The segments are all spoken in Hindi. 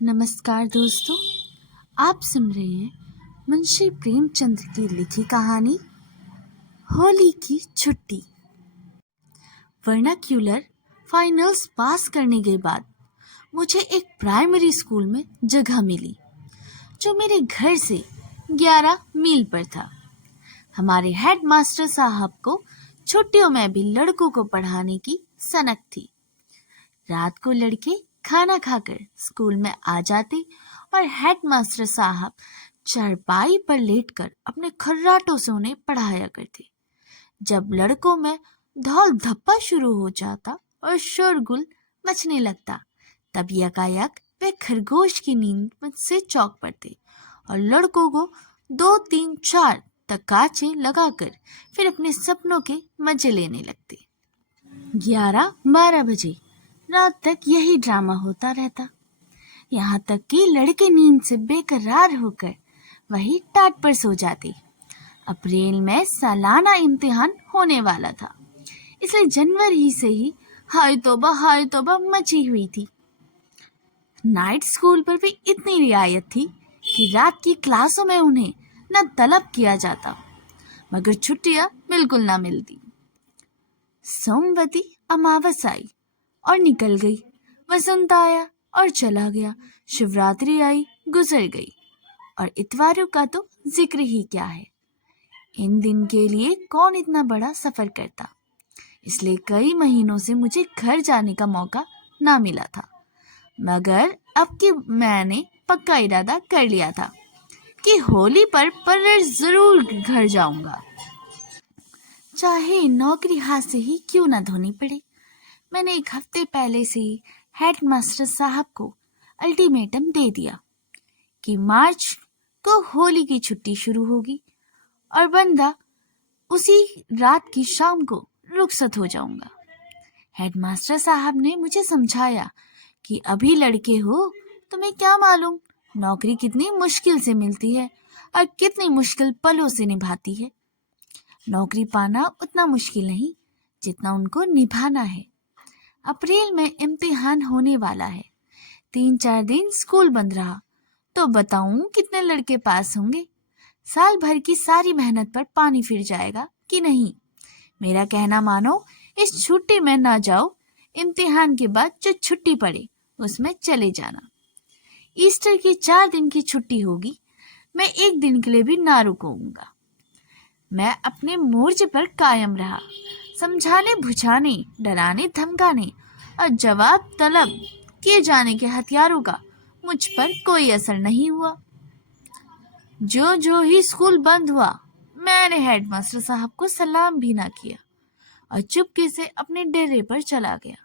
नमस्कार दोस्तों, आप सुन रहे हैं मुंशी प्रेमचंद की लिखी कहानी होली की छुट्टी। वर्नाक्यूलर फाइनल्स पास करने के बाद मुझे एक प्राइमरी स्कूल में जगह मिली जो मेरे घर से 11 मील पर था। हमारे हेडमास्टर साहब को छुट्टियों में भी लड़कों को पढ़ाने की सनक थी। रात को लड़के खाना खाकर स्कूल में आ जाते और हेडमास्टर साहब चारपाई पर लेटकर अपने खर्राटों से उन्हें पढ़ाया करते। जब लड़कों में धौल धप्पा शुरू हो जाता और शोरगुल मचने लगता, तब यकायक वे खरगोश की नींद से चौंक पड़ते और लड़कों को 2, 3, 4 तकाचे लगाकर फिर अपने सपनों के मजे लेने लगते। 11-12 बजे रात तक यही ड्रामा होता रहता, यहाँ तक कि लड़के नींद से बेकरार होकर वही टाट पर सो जाते। अप्रैल में सालाना इम्तिहान होने वाला था, इसलिए जनवरी से ही हाय तौबा मची हुई थी। नाइट स्कूल पर भी इतनी रियायत थी कि रात की क्लासों में उन्हें न तलब किया जाता, मगर छुट्टियां बिल्कुल ना मिलती। सोमवती अमावस आई और निकल गई, वसंत आया और चला गया, शिवरात्रि आई गुजर गई, और इतवारों का तो जिक्र ही क्या है। इन दिन के लिए कौन इतना बड़ा सफर करता, इसलिए कई महीनों से मुझे घर जाने का मौका ना मिला था। मगर अब कि मैंने पक्का इरादा कर लिया था कि होली पर जरूर घर जाऊंगा, चाहे नौकरी हाथ से ही क्यों ना धोनी पड़े। मैंने 1 हफ्ते पहले से ही हेडमास्टर साहब को अल्टीमेटम दे दिया कि मार्च को होली की छुट्टी शुरू होगी और बंदा उसी रात की शाम को रुखसत हो जाऊंगा। हेडमास्टर साहब ने मुझे समझाया कि अभी लड़के हो, तुम्हें क्या मालूम नौकरी कितनी मुश्किल से मिलती है और कितनी मुश्किल पलों से निभाती है। नौकरी पाना उतना मुश्किल नहीं जितना उनको निभाना है। अप्रैल में इम्तिहान होने वाला है, 3-4 दिन स्कूल बंद रहा तो बताऊं कितने लड़के पास होंगे। साल भर की सारी मेहनत पर पानी फिर जाएगा कि नहीं। मेरा कहना मानो, इस छुट्टी में ना जाओ, इम्तिहान के बाद जो छुट्टी पड़े उसमें चले जाना। ईस्टर की 4 दिन की छुट्टी होगी, मैं 1 दिन के लिए भी ना रुकूंगा। मैं अपने मोर्चे पर कायम रहा। समझाने बुझाने, डराने धमकाने और जवाब तलब किए जाने के हथियारों का मुझ पर कोई असर नहीं हुआ। जो ही स्कूल बंद हुआ, मैंने हेडमास्टर साहब को सलाम भी ना किया और चुपके से अपने डेरे पर चला गया।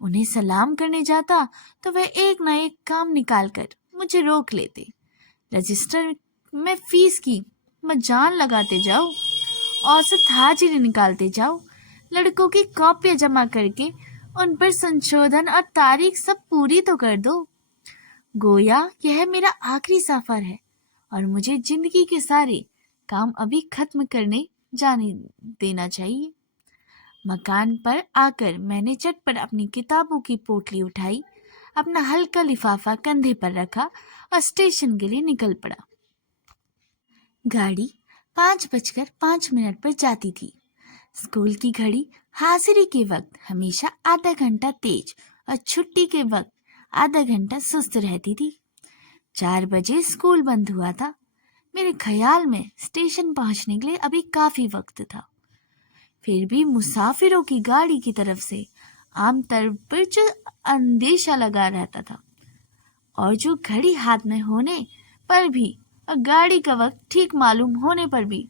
उन्हें सलाम करने जाता तो वे एक ना एक काम निकाल कर मुझे रोक लेते। रजिस्टर में फीस की मजान लगाते जाओ, औसत हाजिरी निकालते जाओ, लड़कों की कॉपियां जमा करके उन पर संशोधन और तारीख सब पूरी तो कर दो। गोया यह मेरा आखिरी सफर है और मुझे जिंदगी के सारे काम अभी खत्म करने जाने देना चाहिए। मकान पर आकर मैंने झटपट अपनी किताबों की पोटली उठाई, अपना हल्का लिफाफा कंधे पर रखा और स्टेशन के लिए निकल पड़ा। गाड़ी 5:05 पर जाती थी। स्कूल की घड़ी हाजिरी के वक्त हमेशा आधा घंटा तेज और छुट्टी के वक्त आधा घंटा सुस्त रहती थी। 4 बजे स्कूल बंद हुआ था। मेरे ख्याल में स्टेशन पहुंचने के लिए अभी काफी वक्त था। फिर भी मुसाफिरों की गाड़ी की तरफ से आमतौर पर जो अंदेशा लगा रहता था, और जो घड़ी हाथ में होने पर भी और गाड़ी का वक्त ठीक मालूम होने पर भी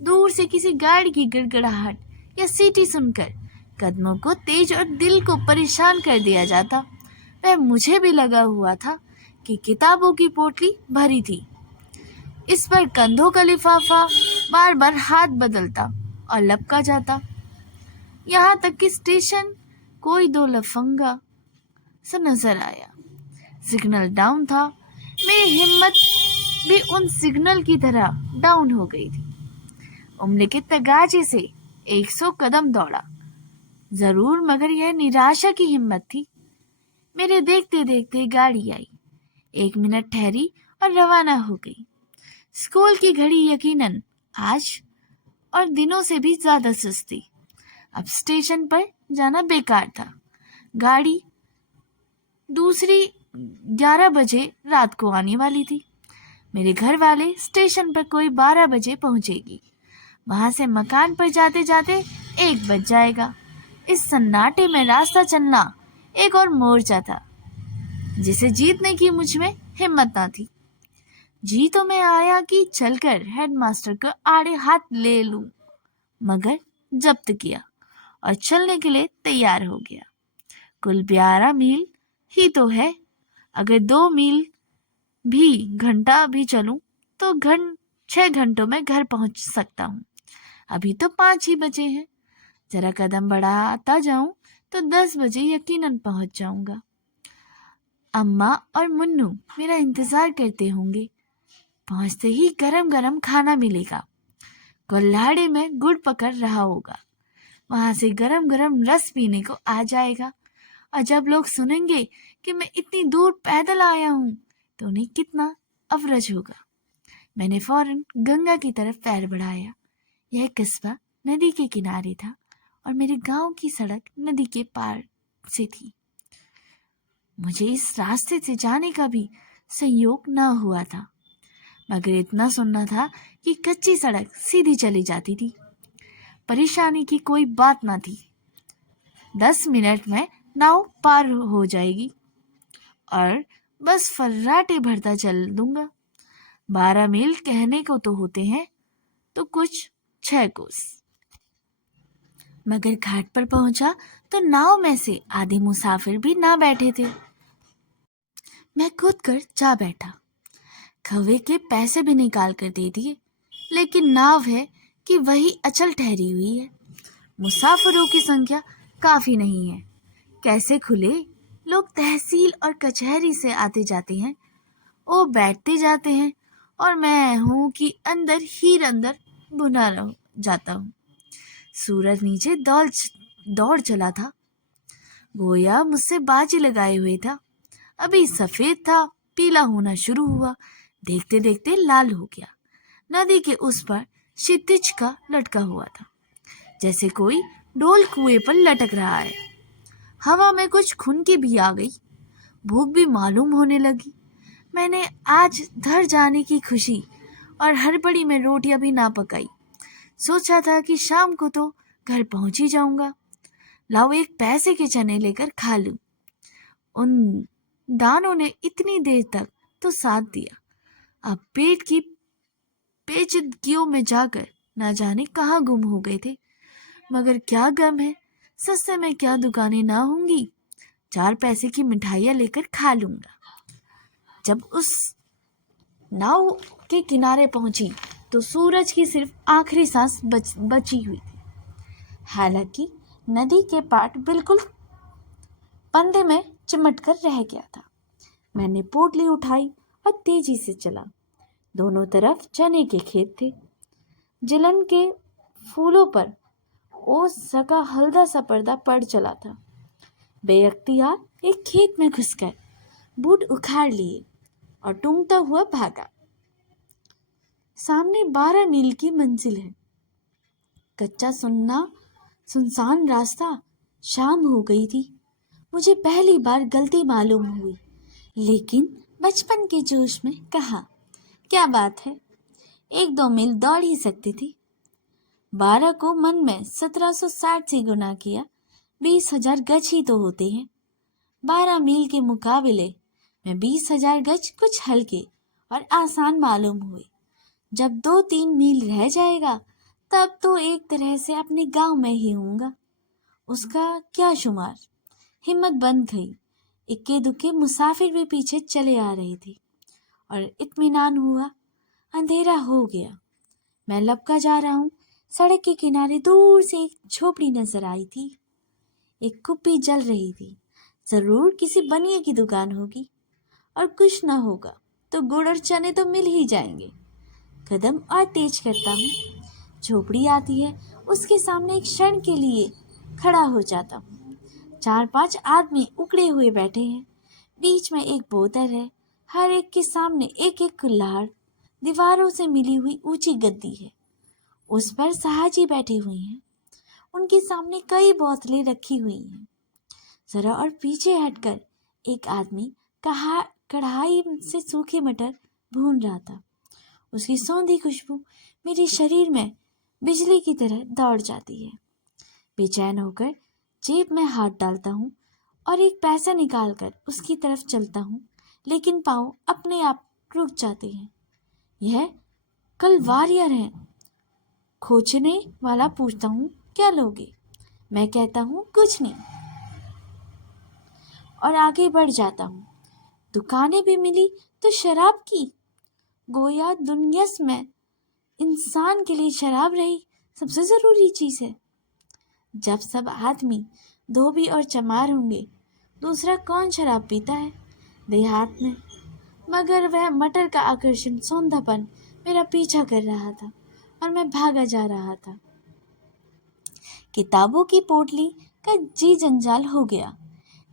दूर से किसी गाड़ी की गड़गड़ाहट या सीटी सुनकर कदमों को तेज और दिल को परेशान कर दिया जाता, वह मुझे भी लगा हुआ था कि किताबों की पोटली भरी थी। इस पर कंधों का लिफाफा बार बार हाथ बदलता और लपका जाता, यहाँ तक कि स्टेशन कोई 2 लफंगा सा नजर आया। सिग्नल डाउन था। मेरी हिम्मत भी उन सिग्नल की तरह डाउन हो गई थी। उम्र के तगाजे से 100 कदम दौड़ा जरूर, मगर यह निराशा की हिम्मत थी। मेरे देखते देखते गाड़ी आई। 1 मिनट ठहरी और रवाना हो गई। स्कूल की घड़ी यकीनन आज और दिनों से भी ज्यादा सुस्त थी। अब स्टेशन पर जाना बेकार था। गाड़ी दूसरी 11 बजे रात को आने वाली थी। मेरे घर वाले स्टेशन पर कोई 12 बजे पहुंचेगी। वहां से मकान पर जाते जाते 1 बज जाएगा। इस सन्नाटे में रास्ता चलना एक और मोर्चा था जिसे जीतने की मुझ में हिम्मत ना थी। जी तो मैं आया कि चलकर हेडमास्टर को आड़े हाथ ले लूं, मगर जब्त किया और चलने के लिए तैयार हो गया। कुल 12 मील ही तो है। अगर 2 मील भी घंटा भी चलूं तो 6 घंटों में घर पहुंच सकता हूँ। अभी तो 5 ही बजे हैं। जरा कदम बढ़ाता जाऊं तो 10 बजे यकीनन पहुंच जाऊंगा। अम्मा और मुन्नू मेरा इंतजार करते होंगे। पहुंचते ही गरम गरम खाना मिलेगा। कुल्हाड़े में गुड़ पकड़ रहा होगा। वहां से गरम गरम रस पीने को आ जाएगा। और जब लोग सुनेंगे कि मैं इतनी दूर पैदल आया हूं तो उन्हें कितना अफरज होगा। मैंने फौरन गंगा की तरफ पैर बढ़ाया। यह कस्बा नदी के किनारे था और मेरे गांव की सड़क नदी के पार से थी। मुझे इस रास्ते से जाने का भी संयोग न हुआ था, मगर इतना सुनना था कि कच्ची सड़क सीधी चली जाती थी। परेशानी की कोई बात ना थी। 10 मिनट में नाव पार हो जाएगी और बस फर्राटे भरता चल दूंगा। 12 मील कहने को तो होते हैं तो कुछ 6 कोस। मगर घाट पर पहुंचा तो नाव में से आधे मुसाफिर भी ना बैठे थे। मैं कूद कर जा बैठा। खवे के पैसे भी निकाल कर दे दिए, लेकिन नाव है कि वही अचल ठहरी हुई है। मुसाफिरों की संख्या काफी नहीं है। कैसे खुले? लोग तहसील और कचहरी से आते जाते हैं, वो बैठते जाते हैं और मैं हूं कि अंदर ही अंदर भुना जाता हूँ। सूरज नीचे दौड़ चला था, गोया मुझसे बाजी लगाए हुए था। अभी सफेद था, पीला होना शुरू हुआ, देखते देखते लाल हो गया। नदी के उस पर क्षितिज का लटका हुआ था, जैसे कोई डोल कुएं पर लटक रहा है। हवा में कुछ खुनकी भी आ गई। भूख भी मालूम होने लगी। मैंने आज घर जाने की खुशी और हड़बड़ी में रोटियां भी ना पकाई। सोचा था कि शाम को तो घर पहुंच ही जाऊंगा। लाओ एक पैसे के चने लेकर खा लूं। उन दानों ने इतनी देर तक तो साथ दिया, अब पेट की पेचीदगियों में जाकर ना जाने कहाँ गुम हो गए थे। मगर क्या गम है, सस्ते में क्या दुकानें ना होंगी। 4 पैसे की मिठाइयाँ लेकर खा लूंगा। जब उस नाव के किनारे पहुंची तो सूरज की सिर्फ आखिरी सांस बची हुई थी। हालांकि नदी के पाट बिल्कुल पंदे में चिमट कर रह गया था। मैंने पोटली उठाई और तेजी से चला। दोनों तरफ चने के खेत थे। जिलन के फूलों पर ओस सका हल्दा सा पर्दा पड़ चला था। बेअख्तियार एक खेत में घुसकर बूट उखाड़ लिए और टूंगता हुआ भागा। सामने 12 मील की मंजिल है। कच्चा सुनसान रास्ता। शाम हो गई थी। मुझे पहली बार गलती मालूम हुई, लेकिन बचपन के जोश में कहा, क्या बात है, 1-2 मील दौड़ ही सकती थी। 12 को मन में 1760 से गुना किया, 20,000 गज ही तो होते हैं। 12 मील के मुकाबले में 20,000 गज कुछ हल्के और आसान मालूम हुए। जब 2-3 मील रह जाएगा तब तो एक तरह से अपने गांव में ही होऊंगा। उसका क्या शुमार। हिम्मत बंद गई। इक्के दुक्के मुसाफिर भी पीछे चले आ रहे थे और इत्मीनान हुआ। अंधेरा हो गया। मैं लपका जा रहा हूँ। सड़क के किनारे दूर से एक झोपड़ी नजर आई थी। एक कुप्पी जल रही थी। जरूर किसी बनिए की दुकान होगी, और कुछ ना होगा तो गुड़ और चने तो मिल ही जाएंगे। कदम और तेज करता हूँ। झोपड़ी आती है, उसके सामने एक क्षण के लिए खड़ा हो जाता हूँ। 4-5 आदमी उकड़े हुए बैठे हैं। बीच में एक बोतल है। हर एक के सामने एक एक कुल्हाड़, दीवारों से मिली हुई ऊंची गद्दी है। उस पर साहजी बैठे हुए हैं। उनके सामने कई बोतलें रखी हुई हैं। जरा और पीछे हटकर एक आदमी कढ़ाई से सूखे मटर भून रहा था। उसकी सौंधी खुशबू मेरे शरीर में बिजली की तरह दौड़ जाती है। बेचैन होकर जेब में हाथ डालता हूँ और एक पैसा निकालकर उसकी तरफ चलता हूँ, लेकिन पाँव अपने आप रुक जाते हैं। यह कल वारियर है। खोजने वाला पूछता हूँ, क्या लोगे? मैं कहता हूँ, कुछ नहीं, और आगे बढ़ जाता हूँ। दुकानें भी मिली तो शराब की। गोया दुनिया में इंसान के लिए शराब रही सबसे जरूरी चीज है। जब सब आदमी धोबी और चमार होंगे, दूसरा कौन शराब पीता है देहात में? मगर वह मटर का आकर्षण सौंधापन मेरा पीछा कर रहा था और मैं भागा जा रहा था। किताबों की पोटली का जी जंजाल हो गया।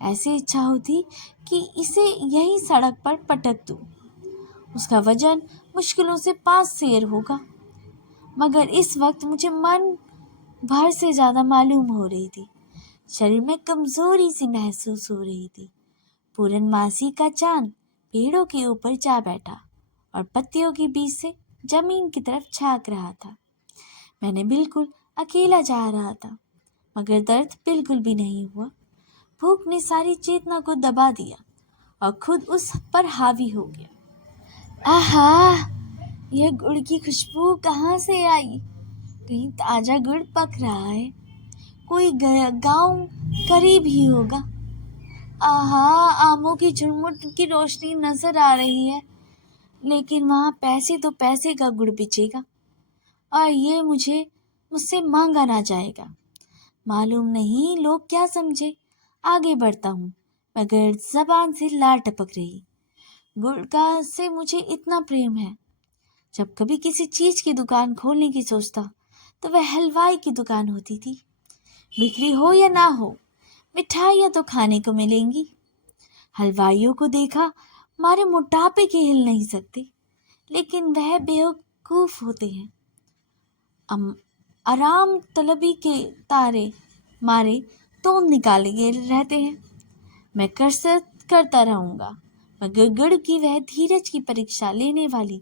ऐसी इच्छा होती कि इसे यही सड़क पर पटक दूं। उसका वजन मुश्किलों से 5 सेर होगा, मगर इस वक्त मुझे मन भर से ज्यादा मालूम हो रही थी। शरीर में कमजोरी सी महसूस हो रही थी। पूर्णमासी का चांद पेड़ों के ऊपर जा बैठा और पत्तियों के बीच से जमीन की तरफ झांक रहा था। मैंने बिल्कुल अकेला जा रहा था, मगर दर्द बिल्कुल भी नहीं हुआ। भूख ने सारी चेतना को दबा दिया और खुद उस पर हावी हो गया। आहा, यह गुड़ की खुशबू कहाँ से आई? कहीं ताजा गुड़ पक रहा है। कोई गांव करीब ही होगा। आहा, आमों की झुरमुट की रोशनी नजर आ रही है, लेकिन वहाँ पैसे तो पैसे का गुड़ बिचेगा और ये मुझसे मांगा ना जाएगा। मालूम नहीं लोग क्या समझे। आगे बढ़ता हूँ, मगर जबान से लार टपक रही। गुड़ का से मुझे इतना प्रेम है। जब कभी किसी चीज की दुकान खोलने की सोचता तो वह हलवाई की दुकान होती थी। बिक्री हो या ना हो, मिठाइयाँ तो खाने को मिलेंगी। हलवाइयों को देखा मारे मोटापे के हिल नहीं सकते, लेकिन वह बेवकूफ होते हैं। आराम तलबी के तारे मारे तोंद निकाले रहते हैं। मैं कसरत करता रहूंगा, मगर गुड़ की वह धीरज की परीक्षा लेने वाली,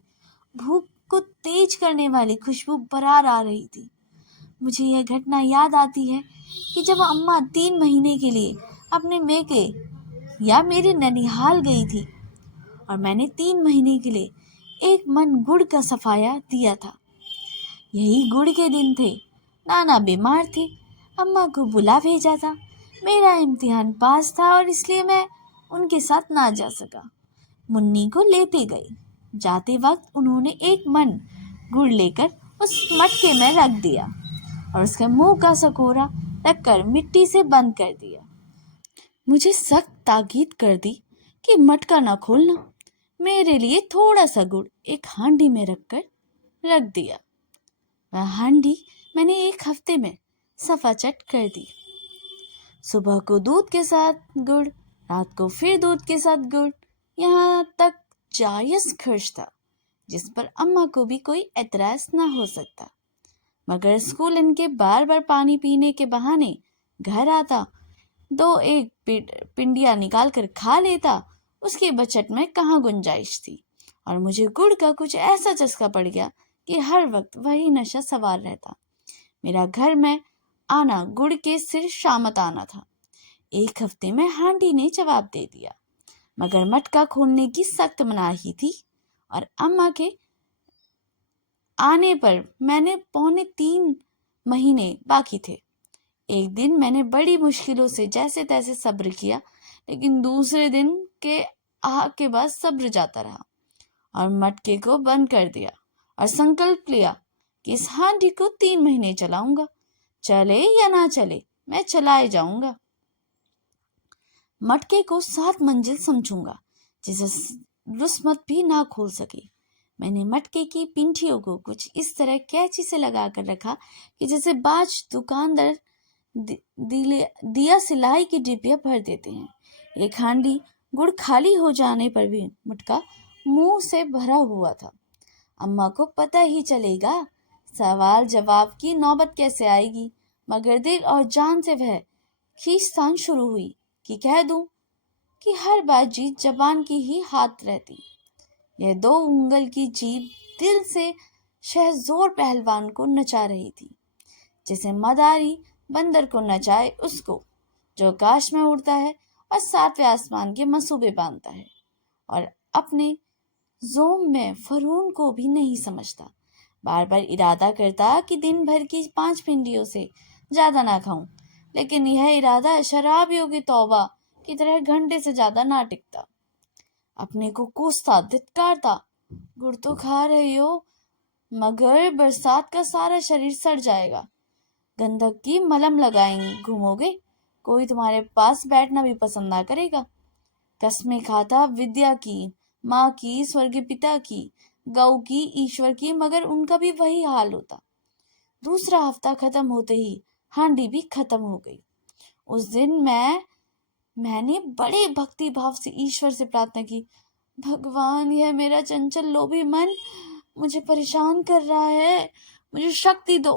भूख को तेज करने वाली खुशबू बरार आ रही थी। मुझे यह घटना याद आती है कि जब अम्मा 3 महीने के लिए अपने मेके या मेरे ननिहाल गई थी और मैंने 3 महीने के लिए एक मन गुड़ का सफाया दिया था। यही गुड़ के दिन थे। नाना बीमार थे, अम्मा को बुला भेजा था। मेरा इम्तिहान पास था और इसलिए मैं उनके साथ ना जा सका। मुन्नी को लेते गई। जाते वक्त उन्होंने एक मन गुड़ लेकर उस मटके में रख दिया और उसके मुंह का सकोरा रखकर मिट्टी से बंद कर दिया। मुझे सख्त ताकीद कर दी कि मटका ना खोलना। मेरे लिए थोड़ा सा गुड़ एक हांडी में रखकर रख दिया। वह हांडी मैंने 1 हफ्ते में सफाचट कर दी। सुबह को दूध के साथ गुड़, रात को फिर दूध के साथ गुड़, यहाँ तक जायज खर्च था जिस पर अम्मा को भी कोई एतराज ना हो सकता। मगर स्कूल इनके बार बार पानी पीने के बहाने घर आता, 2-1 पिंडिया निकाल कर खा लेता। उसके बचत में कहाँ गुंजाइश थी, और मुझे गुड़ का कुछ ऐसा चस्का पड़ गया कि हर वक्त वही नशा सवार रहता। मेरा घर में आना गुड़ के सिर शामत आना था। 1 हफ्ते में हांडी ने जवाब दे दिया, मगर मटका खोलने की सख्त मनाही थी और अम्मा के आने पर मैंने 3.25 महीने बाकी थे। एक दिन मैंने बड़ी मुश्किलों से जैसे तैसे सब्र किया, लेकिन दूसरे दिन के बाद सब्र जाता रहा और मटके को बंद कर दिया और संकल्प लिया कि इस हांडी को 3 महीने चलाऊंगा। चले या ना चले, मैं चलाए जाऊंगा। मटके को 7 मंजिल समझूंगा, जिसे रुस्मत भी ना खोल सके। मैंने मटके की पिंठियों को कुछ इस तरह कैंची से लगा कर रखा कि जैसे बाज दुकानदार दिया सिलाई की डिब्बियां भर देते हैं। एक हांडी गुड़ खाली हो जाने पर भी मटका मुंह से भरा हुआ था। अम्मा को पता ही चलेगा, सवाल जवाब की नौबत कैसे आएगी, मगर दिल और जान से वह खींचतान शुरू हुई कि कह दूं कि हर बात जीत जबान की ही हाथ रहती। यह 2 उंगल की जीभ दिल से शहजोर पहलवान को नचा रही थी, जैसे मदारी बंदर को नचाए उसको, जो आकाश में उड़ता है और 7वें आसमान के मसूबे बांधता है और अपने जोम में फरून को भी नहीं समझता। बार बार इरादा करता कि दिन भर की 5 भिंडियों से ज्यादा ना खाऊं, लेकिन यह इरादा शराबियों की तौबा की तरह घंटे से ज्यादा ना टिकता। अपने को कोसता, धिक्कारता, गुड़ तो खा रही हो, मगर बरसात का सारा शरीर सड़ जाएगा। गंधक की मलम लगाएंगे घूमोगे, कोई तुम्हारे पास बैठना भी पसंद ना करेगा। कसमें खाता विद्या की, माँ की, स्वर्गीय पिता की, गौ की, ईश्वर की, मगर उनका भी वही हाल होता। दूसरा हफ्ता खत्म होते ही हांडी भी खत्म हो गई। उस दिन मैंने बड़े भक्ति भाव से ईश्वर से प्रार्थना की, भगवान, यह मेरा चंचल लोभी मन मुझे परेशान कर रहा है, मुझे शक्ति दो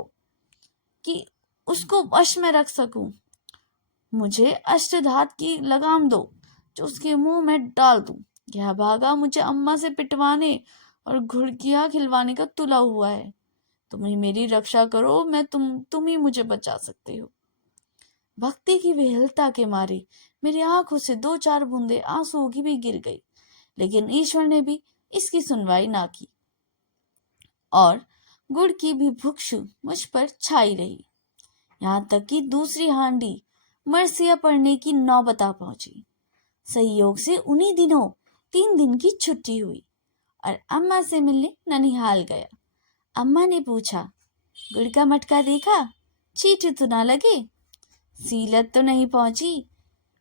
कि उसको वश में रख सकूं। मुझे अष्टधात की लगाम दो जो उसके मुंह में डाल दूं। यह भागा मुझे अम्मा से पिटवाने और घुड़कियां खिलवाने का तुला हुआ है। तुम ही मेरी रक्षा करो, मैं तुम ही मुझे बचा सकते हो। भक्ति की विह्वलता के मारे मेरी आंखों से 2-4 बूंदे आंसुओं की भी गिर गई, लेकिन ईश्वर ने भी इसकी सुनवाई ना की और गुड़ की भी भुक्शु मुझ पर छाई रही। यहाँ तक कि दूसरी हांडी मरसिया पड़ने की नौबत आ पहुंची। संयोग से उन्हीं दिनों 3 दिन की छुट्टी हुई और अम्मा से मिलने ननिहाल गया। अम्मा ने पूछा, गुड़ का मटका देखा? चीटी तो ना लगे? सीलत तो नहीं पहुंची?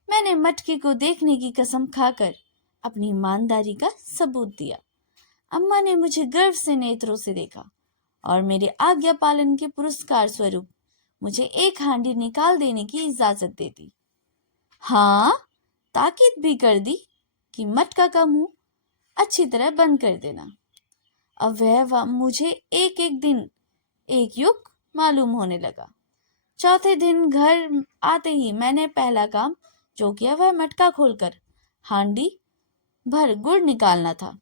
मैंने मटके को देखने की कसम खाकर अपनी ईमानदारी का सबूत दिया। अम्मा ने मुझे गर्व से नेत्रों से देखा और मेरे आज्ञा पालन के पुरस्कार स्वरूप मुझे 1 हांडी निकाल देने की इजाजत दे दी। हाँ, ताकीद भी कर दी कि मटका का मुंह अच्छी तरह बंद कर देना। अब वह मुझे एक एक दिन एक युग मालूम होने लगा। चौथे दिन घर आते ही मैंने पहला काम जो किया वह मटका खोलकर हांडी भर गुड़ निकालना था।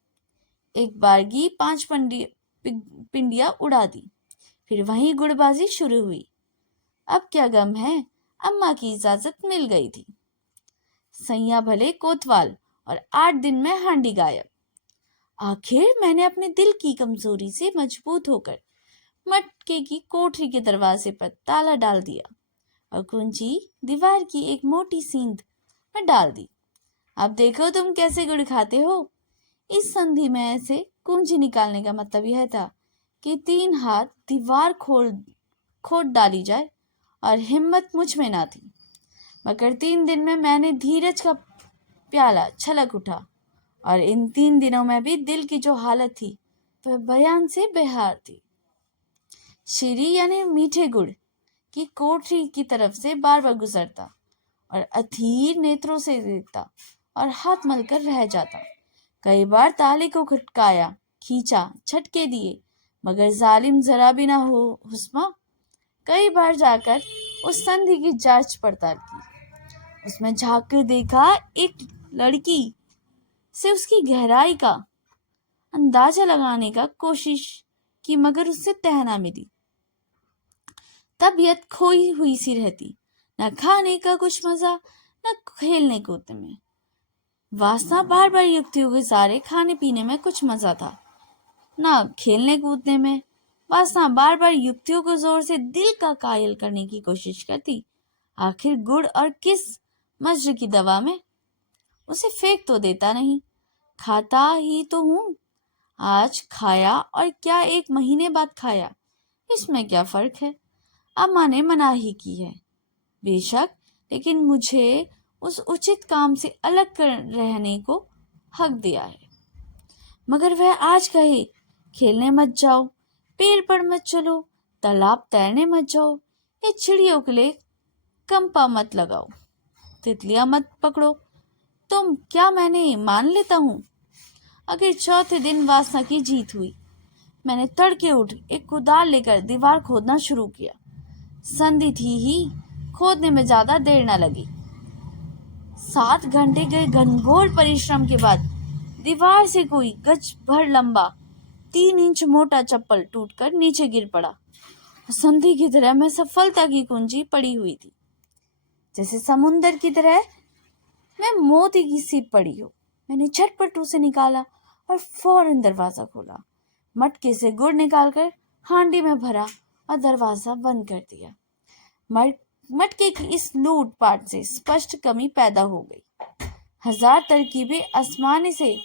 एक बारगी 5 पिंडियां उड़ा दी, फिर वहीं गुड़बाजी शुरू हुई। अब क्या गम है, अम्मा की इजाजत मिल गई थी। सैया भले कोतवाल और 8 दिन में हांडी गायब। आखिर मैंने अपने दिल की कमजोरी से मजबूत होकर मटके की कोठरी के दरवाजे पर ताला डाल दिया और कुंजी दीवार की एक मोटी सींध में डाल दी। अब देखो तुम कैसे गुड़ खाते हो। इस संधि में ऐसे कुंजी निकालने का मतलब यह था कि 3 हाथ दीवार खोद डाली जाए और हिम्मत मुझ में ना थी। मगर 3 दिन में मैंने धीरज का प्याला छलक उठा और इन 3 दिनों में भी दिल की जो हालत थी वह बयान से बेहार थी। शीरी यानी मीठे गुड़ की कोठरी की तरफ से बार बार गुजरता और अधीर नेत्रों से देखता और हाथ मलकर रह जाता। कई बार ताले को खटकाया, खींचा, झटके दिए, मगर जालिम जरा भी ना हो हुस्मा। कई बार जाकर उस संधि की जांच पड़ताल की, उसमें झांक कर देखा, एक लड़की से उसकी गहराई का अंदाजा लगाने का कोशिश की, मगर उससे तह ना मिली। तबीयत खोई हुई सी रहती, न खाने का कुछ मजा, न खेलने कूदने में। वासना बार बार युक्तियों के सारे खाने पीने में कुछ मजा था, न खेलने कूदने में। वासना बार बार युक्तियों को जोर से दिल का कायल करने की कोशिश करती। आखिर गुड़ और किस मज्र की दवा में, उसे फेंक तो देता नहीं, खाता ही तो हूं। आज खाया और क्या 1 महीने बाद खाया, इसमें क्या फर्क है। अम्मा ने मनाही की है बेशक, लेकिन मुझे उस उचित काम से अलग कर रहने को हक दिया है। मगर वह आज कहे, खेलने मत जाओ, पेड़ पर मत चलो, तालाब तैरने मत जाओ, ये चिड़ियों के लिए कंपा मत लगाओ, तितलियां मत पकड़ो, तुम क्या मैंने मान लेता हूँ। आखिर चौथे दिन वासना की जीत हुई। मैंने तड़के उठ एक कुदाल लेकर दीवार खोदना शुरू किया। संधि थी ही, खोदने में ज्यादा देर न लगी। 7 घंटे के घनघोर परिश्रम के बाद दीवार से कोई गज भर लंबा 3 इंच मोटा चप्पल टूटकर नीचे गिर पड़ा। संधि की तरह मैं सफलता की कुंजी पड़ी हुई थी। जैसे समुंदर की तरह मैं मोती की सीप पड़ी हो। मैंने झटपट उसे निकाला और फौरन दरवाजा खोला। मटके से गुड़ निकालकर हांडी में भरा और दरवाजा बंद कर दिया। मटके की इस लूटपाट से स्पष्ट कमी पैदा हो गई। 1000 तरकीबें आजमाने से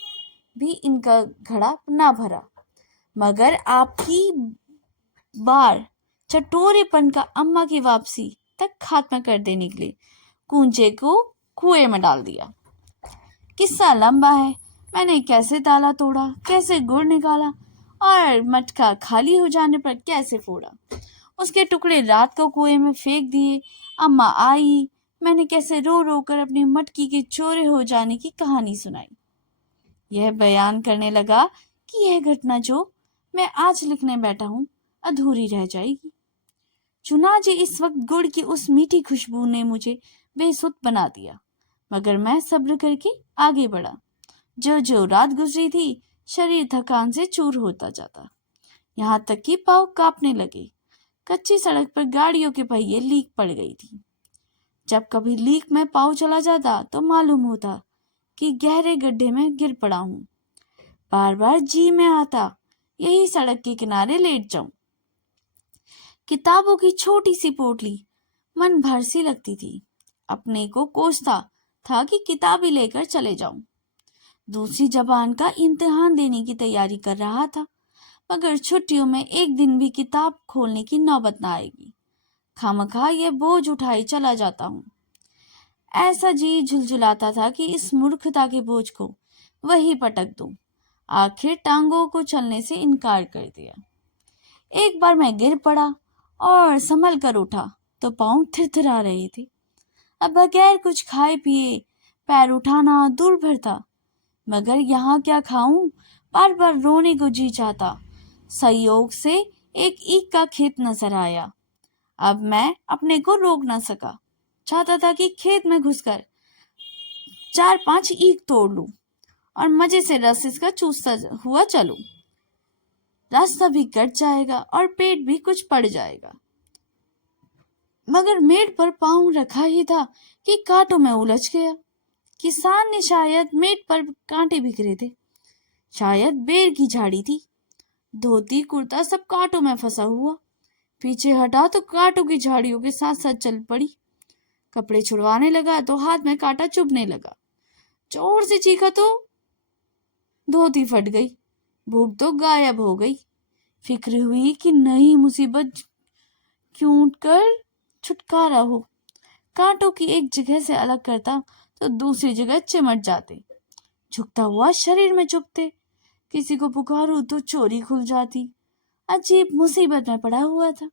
भी इनका घड़ा ना भरा, मगर आपकी बार चटोरेपन का अम्मा की वापसी तक खात्मा कर देने के लिए कूंजे को कुएं में डाल दिया। किस्सा लंबा है। मैंने कैसे ताला तोड़ा, कैसे गुड़ निकाला और मटका खाली हो जाने पर कैसे फोड़ा, उसके टुकड़े रात को कुएं में फेंक दिए। अम्मा आई, मैंने कैसे रो रो कर अपनी मटकी के चोरे हो जाने की कहानी सुनाई। यह बयान करने लगा कि यह घटना जो मैं आज लिखने बैठा हूँ अधूरी रह जाएगी। चुनाचे इस वक्त गुड़ की उस मीठी खुशबू ने मुझे बेसुध बना दिया, मगर मैं सब्र करके आगे बढ़ा। जो जो रात गुजरी थी, शरीर थकान से चूर होता जाता, यहाँ तक कि पाँव कांपने लगे। कच्ची सड़क पर गाड़ियों के पहिए लीक पड़ गई थी। जब कभी लीक में पाँव चला जाता तो मालूम होता कि गहरे गड्ढे में गिर पड़ा हूँ। बार बार जी में आता यही सड़क के किनारे लेट जाऊं। किताबों की छोटी सी पोटली मन भर सी लगती थी। अपने को कोसता था कि किताबें लेकर चले जाऊं। दूसरी जबान का इम्तिहान देने की तैयारी कर रहा था, मगर छुट्टियों में एक दिन भी किताब खोलने की नौबत न आएगी। खामखा ये बोझ उठाए चला जाता हूँ। ऐसा जी झुलझुलाता था कि इस मूर्खता के बोझ को वही पटक दूं। आखिर टांगों को चलने से इनकार कर दिया। एक बार मैं गिर पड़ा और संभल कर उठा तो पाँव थिरथिरा रहे थे। अब बगैर कुछ खाए पिए पैर उठाना दूर भर था, मगर यहाँ क्या खाऊं, बार बार रोने को जी चाहता। संयोग से एक ईख का खेत नजर आया। अब मैं अपने को रोक न सका। चाहता था कि खेत में घुसकर 4-5 ईख तोड़ लूं और मजे से रस इसका चूसता हुआ चलूं। रास्ता भी कट जाएगा और पेट भी कुछ पड़ जाएगा। मगर मेड़ पर पांव रखा ही था कि कांटों में उलझ गया। किसान ने शायद मेड़ पर कांटे बिखरे थे, शायद बेर की झाड़ी थी। धोती कुर्ता सब कांटों में फंसा हुआ। पीछे हटा तो कांटों की झाड़ियों के साथ साथ चल पड़ी। कपड़े छुड़वाने लगा तो हाथ में कांटा चुभने लगा। जोर से चीखा तो धोती फट गई। भूख तो गायब हो गई। फिक्र हुई कि नई मुसीबत क्यों कर छुटकारा हो। कांटों की एक जगह से अलग करता तो दूसरी जगह चिमट जाते। झुकता हुआ शरीर में चुभते। किसी को पुकारूं तो चोरी खुल जाती। अजीब मुसीबत में पड़ा हुआ था।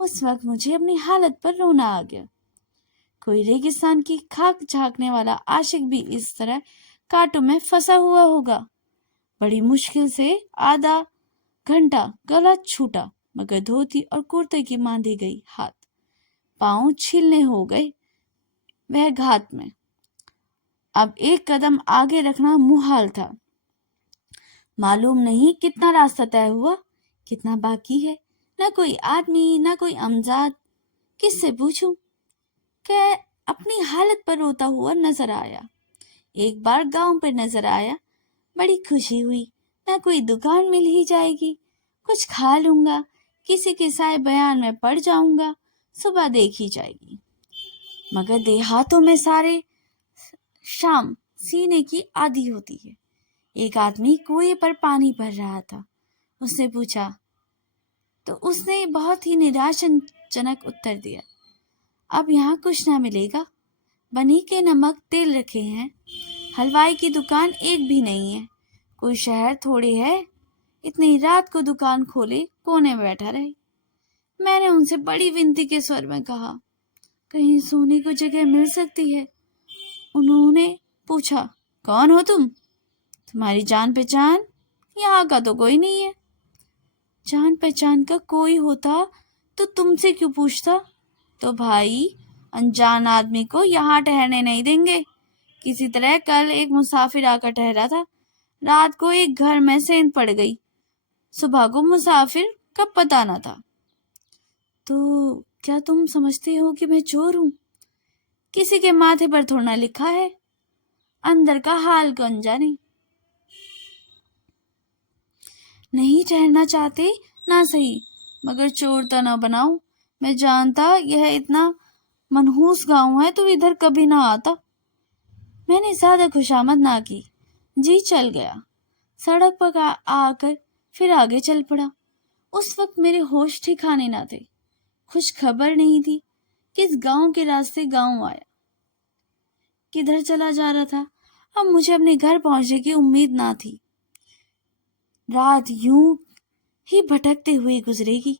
उस वक्त मुझे अपनी हालत पर रोना आ गया। कोई रेगिस्तान की खाक झांकने वाला आशिक भी इस तरह कांटों में फंसा हुआ होगा। बड़ी मुश्किल से आधा घंटा गला छूटा, मगर धोती और कुर्ते की बांधी गई हाथ पांव छीलने हो गए वह घात में। अब एक कदम आगे रखना मुहाल था। मालूम नहीं कितना रास्ता तय हुआ, कितना बाकी है। न कोई आदमी, न कोई अमजाद। किससे पूछूं? क्या अपनी हालत पर रोता हुआ नजर आया। एक बार गांव पर नजर आया। बड़ी खुशी हुई। न कोई दुकान मिल ही जाएगी, कुछ खा लूंगा, किसी के साए बयान में पड़ जाऊंगा, सुबह देखी जाएगी। मगर देहातों में सारे शाम सीने की आधी होती है। एक आदमी कुएं पर पानी भर रहा था। उसने पूछा तो उसने बहुत ही निराशाजनक उत्तर दिया, अब यहाँ कुछ ना मिलेगा। बनी के नमक तेल रखे हैं, हलवाई की दुकान एक भी नहीं है। कोई शहर थोड़े है इतनी रात को दुकान खोले कोने में बैठा रहे। मैंने उनसे बड़ी विनती के स्वर में कहा, कहीं सोने को जगह मिल सकती है। उन्होंने पूछा, कौन हो तुम? तुम्हारी जान पहचान यहाँ का तो कोई नहीं है। जान पहचान का कोई होता तो तुमसे क्यों पूछता? तो भाई, अनजान आदमी को यहाँ ठहरने नहीं देंगे। किसी तरह कल एक मुसाफिर आकर ठहरा था। रात को एक घर में सेंध पड़ गई। सुबह को मुसाफिर का पता न था। तो क्या तुम समझते हो कि मैं चोर हूँ? किसी के माथे पर थोड़ा लिखा है, अंदर का हाल कौन जाने। नहीं ठहरना चाहते ना सही, मगर चोर तो न बनाओ। मैं जानता यह इतना मनहूस गांव है तो इधर कभी ना आता। मैंने ज्यादा खुशामद ना की, जी चल गया। सड़क पर आकर फिर आगे चल पड़ा। उस वक्त मेरे होश ठिकाने ना थे। कुछ खबर नहीं थी किस गांव के रास्ते गांव आया, किधर चला जा रहा था। अब मुझे अपने घर पहुंचने की उम्मीद ना थी। रात यूं ही भटकते हुए गुजरेगी।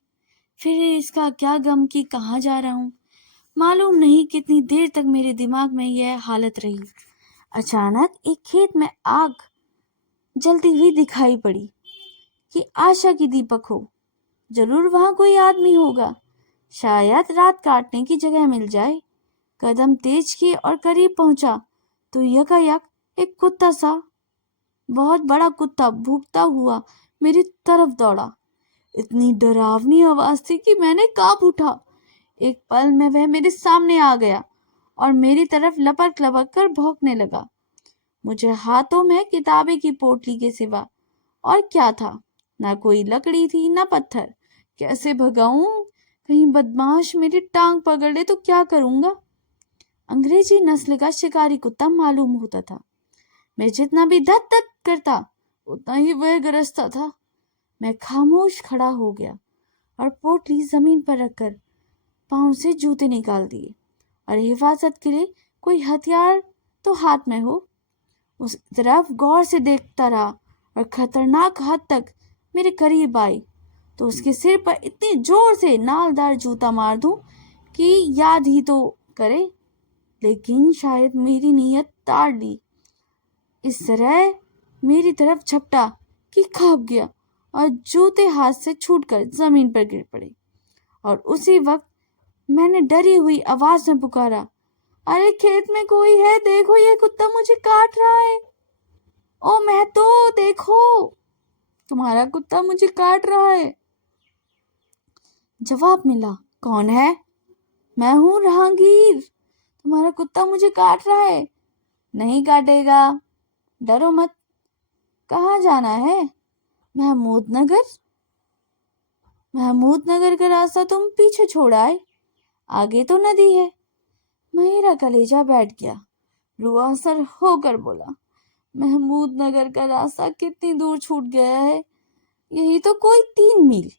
फिर इसका क्या गम कि कहाँ जा रहा हूँ। मालूम नहीं कितनी देर तक मेरे दिमाग में यह हालत रही। अचानक एक खेत में आग जलती हुई दिखाई पड़ी कि आशा की दीपक हो। जरूर वहां कोई आदमी होगा, शायद रात काटने की जगह मिल जाए। कदम तेज किए और करीब पहुंचा तो यकायक एक कुत्ता सा, बहुत बड़ा कुत्ता भूखता हुआ मेरी तरफ दौड़ा। इतनी डरावनी आवाज थी कि मैंने कांप उठा। एक पल में वह मेरे सामने आ गया और मेरी तरफ लपक लपक कर भौंकने लगा। मुझे हाथों में किताबें की पोटली के सिवा और क्या था। ना कोई लकड़ी थी ना पत्थर। कैसे भगाऊं? कहीं बदमाश मेरी टांग पकड़ ले तो क्या करूंगा? अंग्रेजी नस्ल का शिकारी कुत्ता मालूम होता था। मैं जितना भी धक धक करता उतना ही वह गरजता था। मैं खामोश खड़ा हो गया और पोटली जमीन पर रखकर पांव से जूते निकाल दिए और हिफाजत के लिए कोई हथियार तो हाथ में हो। उस तरफ गौर से देखता रहा और खतरनाक हद तक मेरे करीब आई तो उसके सिर पर इतनी जोर से नालदार जूता मार दूं कि याद ही तो करे। लेकिन शायद मेरी नीयत ताड़ ली। इस तरह मेरी तरफ झपटा कि कांप गया और जूते हाथ से छूटकर जमीन पर गिर पड़े। और उसी वक्त मैंने डरी हुई आवाज में पुकारा, अरे खेत में कोई है, देखो ये कुत्ता मुझे काट रहा है। ओ मैं तो देखो, तुम्हारा कुत्ता मुझे काट रहा है। जवाब मिला, कौन है? मैं हूं राहगीर, तुम्हारा कुत्ता मुझे काट रहा है। नहीं काटेगा, डरो मत। कहाँ जाना है? महमूद नगर। महमूद नगर का रास्ता तुम पीछे छोड़ आए, आगे तो नदी है। मेरा कलेजा बैठ गया। रुआ सर होकर बोला, महमूद नगर का रास्ता कितनी दूर छूट गया है? यही तो कोई 3 मील।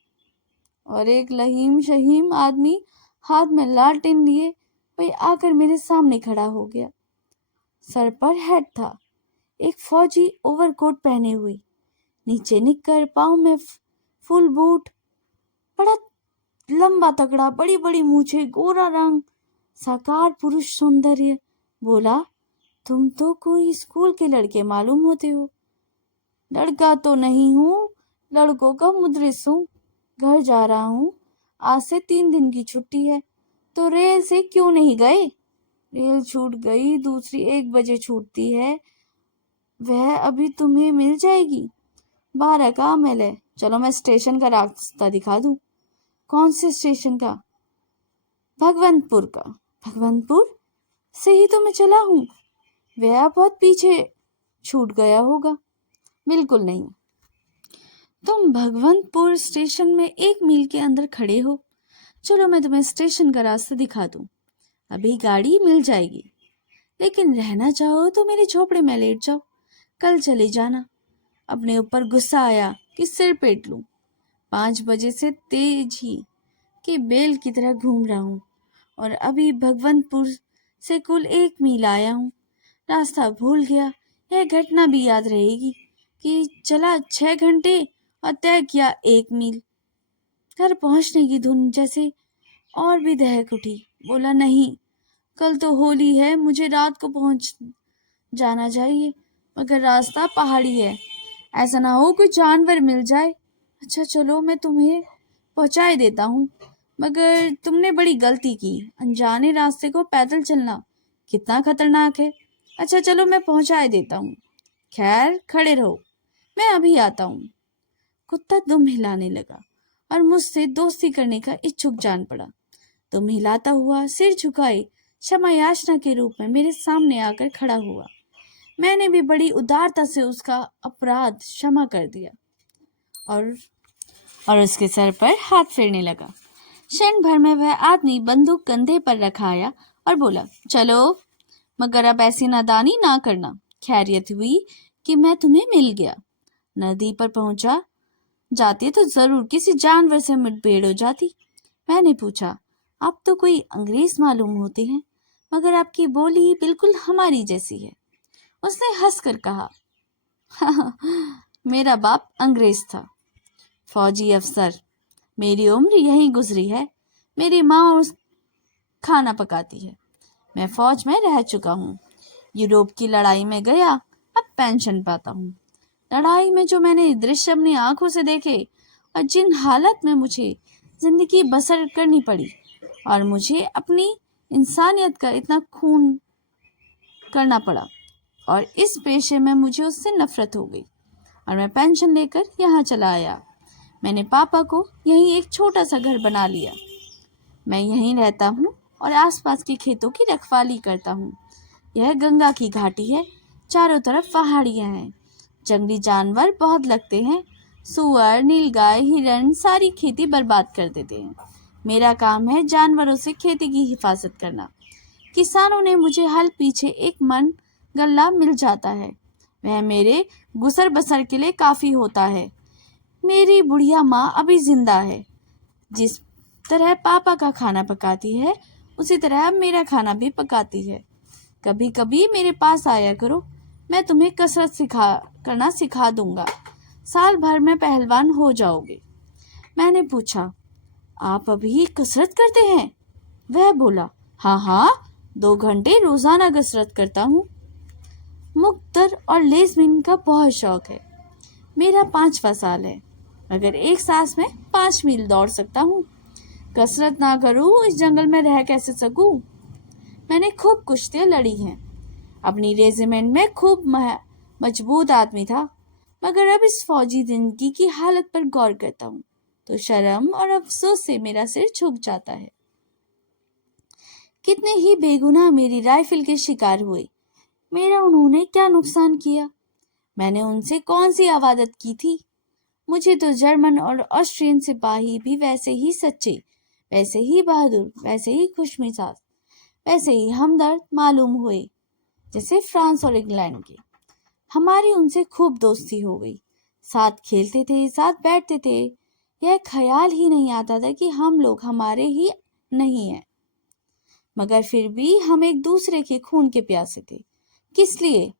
और एक लहीम शहीम आदमी हाथ में लालटेन लिए वही आकर मेरे सामने खड़ा हो गया। सर पर हैट था, एक फौजी ओवरकोट पहने हुए, नीचे निक्कर, पाँव में फुल बूट, बड़ा लंबा तगड़ा, बड़ी बड़ी मूछें, गोरा रंग, साकार पुरुष सौंदर्य। बोला, तुम तो कोई स्कूल के लड़के मालूम होते हो। लड़का तो नहीं हूँ, लड़कों का मुदरिस हूँ। घर जा रहा हूँ, आज से 3 दिन की छुट्टी है। तो रेल से क्यों नहीं गए? रेल छूट गई, दूसरी 1 बजे छूटती है, वह अभी तुम्हें मिल जाएगी। 12 का मेल है। चलो मैं स्टेशन का रास्ता दिखा दूं। कौन से स्टेशन का? भगवंतपुर का। भगवंतपुर से ही तो मैं चला हूँ, वह बहुत पीछे छूट गया होगा। बिल्कुल नहीं, तुम भगवंतपुर स्टेशन में 1 मील के अंदर खड़े हो। चलो मैं तुम्हें स्टेशन का रास्ता दिखा दूं, अभी गाड़ी मिल जाएगी। लेकिन रहना चाहो तो मेरे झोपड़े में लेट जाओ, कल चले जाना। अपने ऊपर गुस्सा आया कि सिर पेट लूं। 5 बजे से तेज ही के बेल की तरह घूम रहा हूँ और अभी भगवंतपुर से कुल 1 मील आया हूँ। रास्ता भूल गया। यह घटना भी याद रहेगी कि चला 6 घंटे और तय किया 1 मील। घर पहुंचने की धुन जैसे और भी दहक उठी। बोला, नहीं, कल तो होली है, मुझे रात को जाना चाहिए, मगर रास्ता पहाड़ी है, ऐसा ना हो कोई जानवर मिल जाए। अच्छा चलो, मैं तुम्हें पहुंचाए देता हूँ, मगर तुमने बड़ी गलती की, अनजाने रास्ते को पैदल चलना कितना खतरनाक है। अच्छा चलो, मैं पहुंचाए देता हूँ। खैर खड़े रहो, मैं अभी आता हूँ। कुत्ता दुम हिलाने लगा और मुझसे दोस्ती करने का इच्छुक जान पड़ा। दुम हिलाता हुआ सिर झुकाए क्षमा याचना के रूप में मेरे सामने आकर खड़ा हुआ। मैंने भी बड़ी उदारता से उसका अपराध क्षमा कर दिया और उसके सर पर हाथ फेरने लगा। क्षण भर में वह आदमी बंदूक कंधे पर रखाया और बोला, चलो, मगर अब ऐसी नादानी ना करना। खैरियत हुई कि मैं तुम्हें मिल गया। नदी पर पहुंचा जाती तो जरूर किसी जानवर से मुठभेड़ हो जाती। मैंने पूछा, आप तो कोई अंग्रेज मालूम होते हैं, मगर आपकी बोली बिल्कुल हमारी जैसी है। उसने हंसकर कहा, मेरा बाप अंग्रेज था, फौजी अफसर। मेरी उम्र यहीं गुजरी है। मेरी माँ उस खाना पकाती है। मैं फौज में रह चुका हूँ। यूरोप की लड़ाई में गया, अब पेंशन पाता हूँ। लड़ाई में जो मैंने दृश्य अपनी आंखों से देखे और जिन हालत में मुझे जिंदगी बसर करनी पड़ी, और मुझे अपनी इंसानियत का इतना खून करना पड़ा, और इस पेशे में मुझे उससे नफरत हो गई और मैं पेंशन लेकर यहाँ चला आया। मैंने पापा को यहीं एक छोटा सा घर बना लिया। मैं यहीं रहता हूँ और आसपास के खेतों की रखवाली करता हूँ। यह गंगा की घाटी है, चारों तरफ पहाड़ियाँ हैं। जंगली जानवर बहुत लगते हैं। सुअर, नीलगाय, हिरण सारी खेती बर्बाद कर देते हैं। मेरा काम है जानवरों से खेती की हिफाजत करना। किसानों ने मुझे हल पीछे एक मन गल्ला मिल जाता है, वह मेरे गुसर बसर के लिए काफी होता है। मेरी बुढ़िया माँ अभी जिंदा है। जिस तरह पापा का खाना पकाती है, उसी तरह अब मेरा खाना भी पकाती है। कभी कभी मेरे पास आया करो, मैं तुम्हें कसरत करना सिखा दूंगा। साल भर में पहलवान हो जाओगे। मैंने पूछा, आप अभी कसरत करते हैं? वह बोला, हाँ हाँ, 2 घंटे रोजाना कसरत करता हूँ। मुख्तर और लेज़बिन का बहुत शौक है। मेरा 5वां साल है, मगर एक सांस में 5 मील दौड़ सकता हूँ। कसरत ना करूँ, इस जंगल में रह कैसे सकूँ? मैंने खूब कुश्तियाँ लड़ी हैं। अपनी रेजिमेंट में खूब मजबूत आदमी था, मगर अब इस फौजी जिंदगी की हालत पर गौर करता हूँ तो शर्म और अफसोस से मेरा सिर झुक जाता है। कितने ही बेगुनाह मेरी राइफल के शिकार हुए। मेरा उन्होंने क्या नुकसान किया? मैंने उनसे कौन सी आवादत की थी? मुझे तो जर्मन और ऑस्ट्रियन सिपाही भी वैसे ही सच्चे, वैसे ही बहादुर, वैसे ही खुशमिजाज, वैसे ही हमदर्द मालूम हुए जैसे फ्रांस और इंग्लैंड के। हमारी उनसे खूब दोस्ती हो गई। साथ खेलते थे, साथ बैठते थे। यह ख्याल ही नहीं आता था कि हम लोग हमारे ही नहीं हैं, मगर फिर भी हम एक दूसरे के खून के प्यासे थे। किस लिए?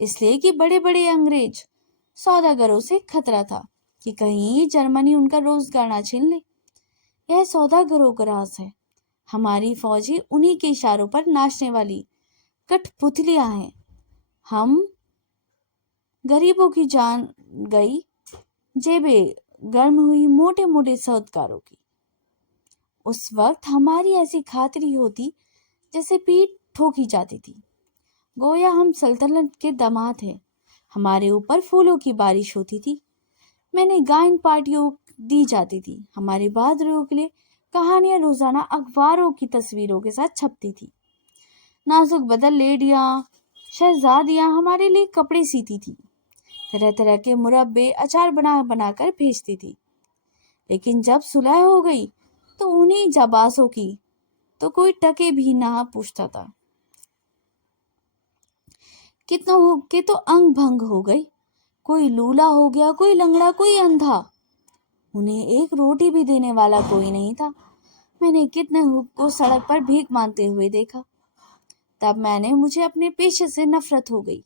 इसलिए कि बड़े बड़े अंग्रेज सौदागरों से खतरा था कि कहीं जर्मनी उनका रोजगार ना छीन ले। यह सौदागरों का राज है। हमारी फौजी उन्हीं के इशारों पर नाचने वाली कठपुतलियां हैं। हम गरीबों की जान गई, जेबें गर्म हुई मोटे मोटे सौदागरों की। उस वक्त हमारी ऐसी खातिरी होती जैसे पीठ ठोकी जाती थी। गोया हम सल्तनत के दामाद हैं। हमारे ऊपर फूलों की बारिश होती थी। मैंने गायन पार्टियों दी जाती थी। हमारे बहादुरों के लिए कहानियां रोजाना अखबारों की तस्वीरों के साथ छपती थी। नाजुक बदन लेडियां, शहजादियां हमारे लिए कपड़े सीती थी। तरह तरह के मुरब्बे, अचार बना बनाकर भेजती थी। लेकिन जब सुलह हो गई तो उन्हीं जाबाजों की तो कोई टके भी ना पूछता था। कितनों के तो अंग भंग हो गए। कोई लूला हो गया, कोई लंगड़ा, कोई अंधा। उन्हें एक रोटी भी देने वाला कोई नहीं था। मैंने कितने को सड़क पर भीख मांगते हुए देखा। तब मुझे अपने पेशे से नफरत हो गई।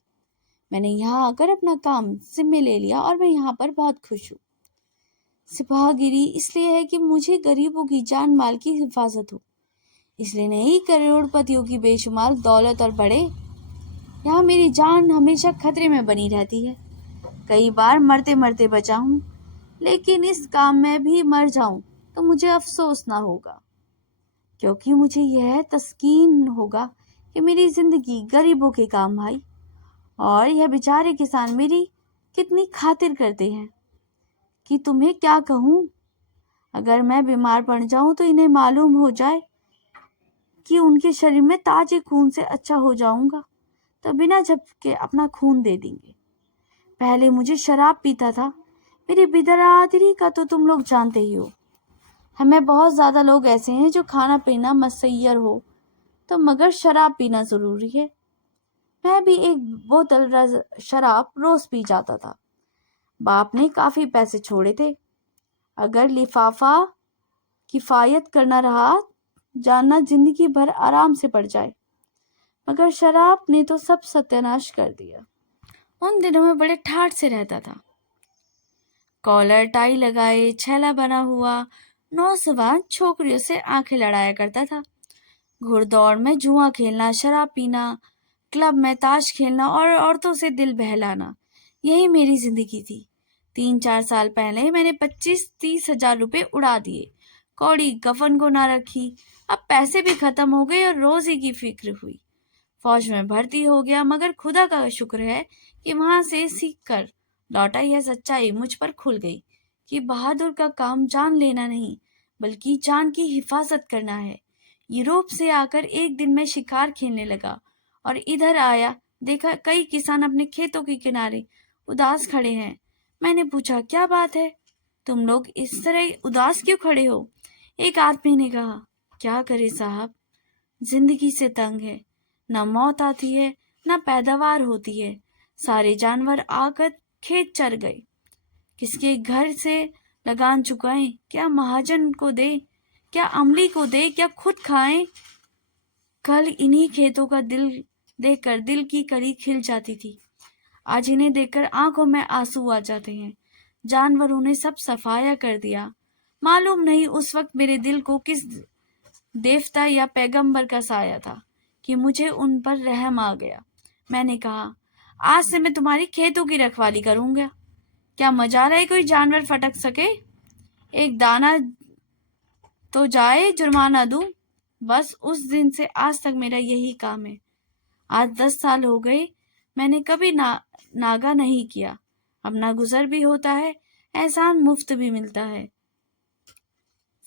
मैंने यहाँ आकर अपना काम जिम्मे ले लिया और मैं यहाँ पर बहुत खुश हूँ। सिपाहगिरी इसलिए है कि मुझे गरीबों की जान माल की हिफाजत हो, इसलिए नहीं करोड़पतियों की बेशुमार दौलत और बड़े यहाँ मेरी जान हमेशा खतरे में बनी रहती है। कई बार मरते मरते बचा हूँ, लेकिन इस काम में भी मर जाऊं तो मुझे अफसोस ना होगा, क्योंकि मुझे यह तस्कीन होगा कि मेरी जिंदगी गरीबों के काम आई और यह बेचारे किसान मेरी कितनी खातिर करते हैं कि तुम्हें क्या कहूँ। अगर मैं बीमार पड़ जाऊं तो इन्हें मालूम हो जाए कि उनके शरीर में ताजे खून से अच्छा हो जाऊंगा तो बिना झपके अपना खून दे देंगे। पहले मुझे शराब पीता था, मेरी बिरादरी का तो तुम लोग जानते ही हो। हमें बहुत ज़्यादा लोग ऐसे हैं जो खाना पीना मसय्यर हो तो मगर शराब पीना ज़रूरी है। मैं भी एक बोतल शराब रोज़ पी जाता था। बाप ने काफ़ी पैसे छोड़े थे। अगर लिफाफा किफ़ायत करना रहा, जानना जिंदगी भर आराम से पड़ जाए, मगर शराब ने तो सब सत्यानाश कर दिया। उन दिनों में बड़े ठाठ से रहता था। कॉलर टाई लगाए, छैला बना हुआ नौजवान छोकरियों से आंखें लड़ाया करता था। घुड़दौड़ में जुआ खेलना, शराब पीना, क्लब में ताश खेलना और औरतों से दिल बहलाना, यही मेरी जिंदगी थी। 3-4 साल पहले मैंने 25-30 हजार रुपए उड़ा दिए। कौड़ी कफन को ना रखी। अब पैसे भी खत्म हो गए और रोजी की फिक्र हुई। फौज में भर्ती हो गया, मगर खुदा का शुक्र है कि वहां से सीख कर लौटा। यह सच्चाई मुझ पर खुल गई कि बहादुर का काम जान लेना नहीं, बल्कि जान की हिफाजत करना है। यूरोप से आकर एक दिन मैं शिकार खेलने लगा और इधर आया, देखा कई किसान अपने खेतों के किनारे उदास खड़े हैं। मैंने पूछा, क्या बात है, तुम लोग इस तरह उदास क्यों खड़े हो? एक आदमी ने कहा, क्या करे साहब, जिंदगी से तंग है। न मौत आती है, न पैदावार होती है। सारे जानवर आकर खेत चर गए। किसके घर से लगान चुकाएं? क्या महाजन को दे, क्या अमली को दे, क्या खुद खाएं? कल इन्हीं खेतों का दिल देखकर दिल की कड़ी खिल जाती थी। आज इन्हें देखकर आंखों में आंसू आ जाते हैं। जानवरों ने सब सफाया कर दिया। मालूम नहीं उस वक्त मेरे दिल को किस देवता या पैगंबर का साया था कि मुझे उन पर रहम आ गया। मैंने कहा, आज से मैं तुम्हारी खेतों की रखवाली करूंगा। क्या मजाल है कोई जानवर फटक सके? एक दाना तो जाए, जुर्माना दूं। बस उस दिन से आज तक मेरा यही काम है। आज 10 साल हो गए, मैंने कभी नागा नहीं किया। अपना गुजर भी होता है, एहसान मुफ्त भी मिलता है।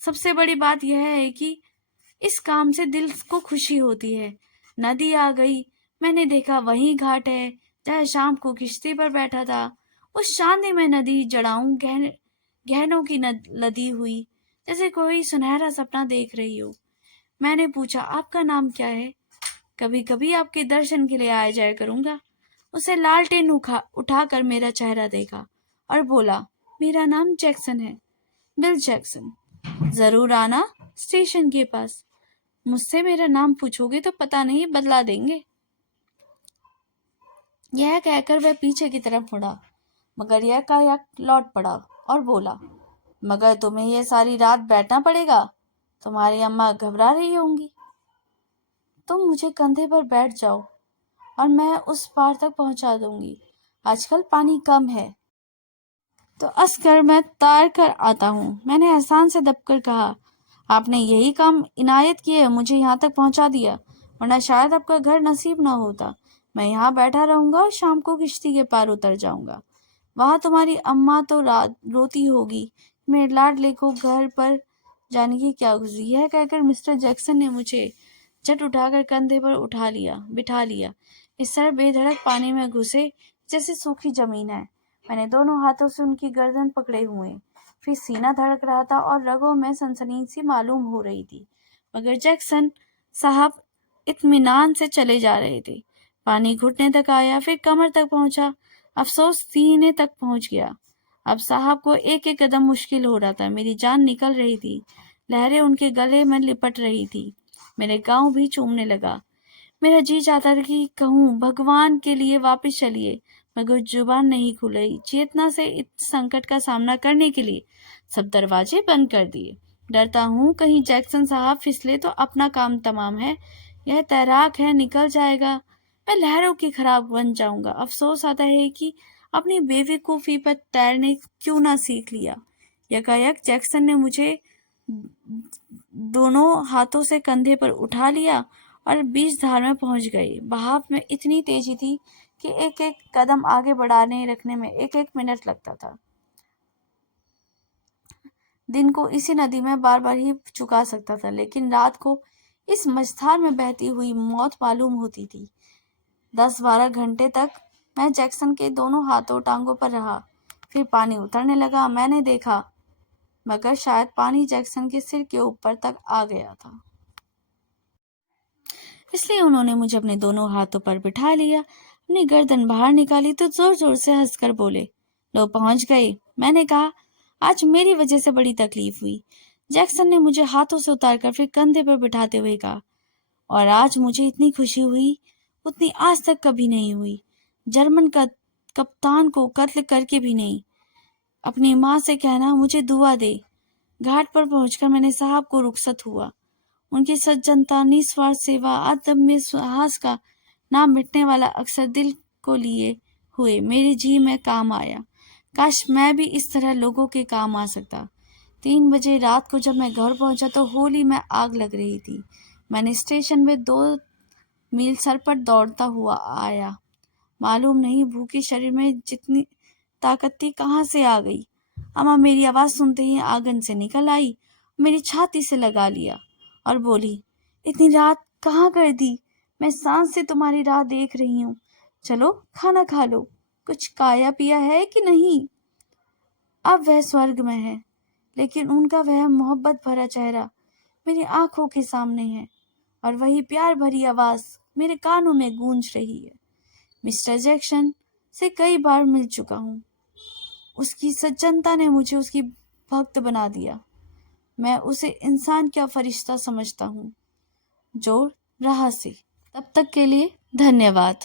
सबसे बड़ी बात यह है कि इस काम से दिल को खुशी होती है। नदी आ गई, मैंने देखा वही घाट है जहाँ शाम को किश्ती पर बैठा था। उस शांति में नदी जड़ाऊं गहनों की लदी हुई, जैसे कोई सुनहरा सपना देख रही हो। मैंने पूछा, आपका नाम क्या है? कभी कभी आपके दर्शन के लिए आया जाया करूंगा। उसे लालटेन उठाकर मेरा चेहरा देखा और बोला, मेरा नाम जैक्सन है, बिल जैक्सन। जरूर आना स्टेशन के पास। मुझसे मेरा नाम पूछोगे तो पता नहीं बदला देंगे। यह कहकर वह पीछे की तरफ मुड़ा, मगर यह का लौट पड़ा और बोला, मगर तुम्हें यह सारी रात बैठना पड़ेगा। तुम्हारी अम्मा घबरा रही होंगी। तुम मुझे कंधे पर बैठ जाओ और मैं उस पार तक पहुंचा दूंगी। आजकल पानी कम है तो अस्कर मैं तार कर आता हूँ। मैंने एहसान से दबकर कहा, आपने यही काम इनायत किए, मुझे यहाँ तक पहुँचा दिया, वरना शायद आपका घर नसीब ना होता। मैं यहाँ बैठा रहूंगा और शाम को किश्ती के पार उतर जाऊंगा। वहां तुम्हारी अम्मा तो रोती होगी, मेरे लाडले को घर पर जाने की क्या गुजरी। यह कहकर मिस्टर जैक्सन ने मुझे झट उठाकर कंधे पर बिठा लिया। इस तरह बेधड़क पानी में घुसे जैसे सूखी जमीन है। मैंने दोनों हाथों से उनकी गर्दन पकड़े हुए, फिर सीना धड़क रहा था और रगों में सनसनी सी मालूम हो रही थी, मगर जैक्सन साहब इत्मीनान से चले जा रहे थे। पानी घुटने तक आया, फिर कमर तक पहुंचा, अफसोस सीने तक पहुंच गया। अब साहब को एक एक कदम मुश्किल हो रहा था। मेरी जान निकल रही थी, लहरें उनके गले में लिपट रही थी। मेरे गाँव भी चूमने लगा। मेरा जी चाहता था कि कहूँ, भगवान के लिए वापस चलिए, मगर जुबान नहीं खुल रही। चेतना से इस संकट का सामना करने के लिए सब दरवाजे बंद कर दिए। डरता हूँ कहीं जैक्सन साहब फिसले तो अपना काम तमाम है। यह तैराक है, निकल जाएगा। मैं लहरों की खराब बन जाऊंगा। अफसोस आता है कि अपनी बेवकूफ़ी पर तैरने क्यों ना सीख लिया। यकायक जैक्सन ने मुझे दोनों हाथों से कंधे पर उठा लिया और बीच धार में पहुंच गई। बहाव में इतनी तेजी थी कि एक एक कदम आगे बढ़ाने रखने में एक एक मिनट लगता था। दिन को इसी नदी में बार बार ही चुका सकता था, लेकिन रात को इस मझधार में बहती हुई मौत मालूम होती थी। 10-12 घंटे तक मैं जैक्सन के दोनों हाथों टांगों पर रहा। फिर पानी उतरने लगा। मैंने देखा, मगर शायद पानी जैक्सन के सिर के ऊपर तक आ गया था, इसलिए उन्होंने मुझे अपने दोनों हाथों पर बिठा लिया। अपनी गर्दन बाहर निकाली तो जोर जोर से हंसकर बोले, लो पहुंच गए। मैंने कहा, आज मेरी वजह से बड़ी तकलीफ हुई। जैक्सन ने मुझे हाथों से उतारकर फिर कंधे पर बिठाते हुए कहा, और आज मुझे इतनी खुशी हुई उतनी आज तक कभी नहीं हुई। जर्मन का कप्तान को कत्ल करके भी नहीं। अपनी माँ से कहना मुझे दुआ दे। घाट पर पहुंचकर मैंने साहब को रुखसत हुआ। उनकी सज्जनता, निस्वार्थ सेवा, अदम्य साहस का नाम मिटने वाला अक्सर दिल को लिए हुए मेरी जी में काम आया। काश मैं भी इस तरह लोगों के काम आ सकता। 3 बजे रात को जब मैं घर पहुंचा तो होली में आग लग रही थी। मैंने स्टेशन में 2 मील सरपट दौड़ता हुआ आया। मालूम नहीं भूखे शरीर में जितनी ताकत थी कहाँ से आ गई। अम्मा मेरी आवाज सुनते ही आंगन से निकल आई, मेरी छाती से लगा लिया और बोली, इतनी रात कहाँ कर दी? मैं सांस से तुम्हारी राह देख रही हूँ। चलो खाना खा लो। कुछ खाया पिया है कि नहीं? अब वह स्वर्ग में है, लेकिन उनका वह मोहब्बत भरा चेहरा मेरी आंखों के सामने है और वही प्यार भरी आवाज मेरे कानों में गूंज रही है। मिस्टर जैक्सन से कई बार मिल चुका हूँ। उसकी सज्जनता ने मुझे उसकी भक्त बना दिया। मैं उसे इंसान क्या फरिश्ता समझता हूँ। जोर रहा से। तब तक के लिए धन्यवाद।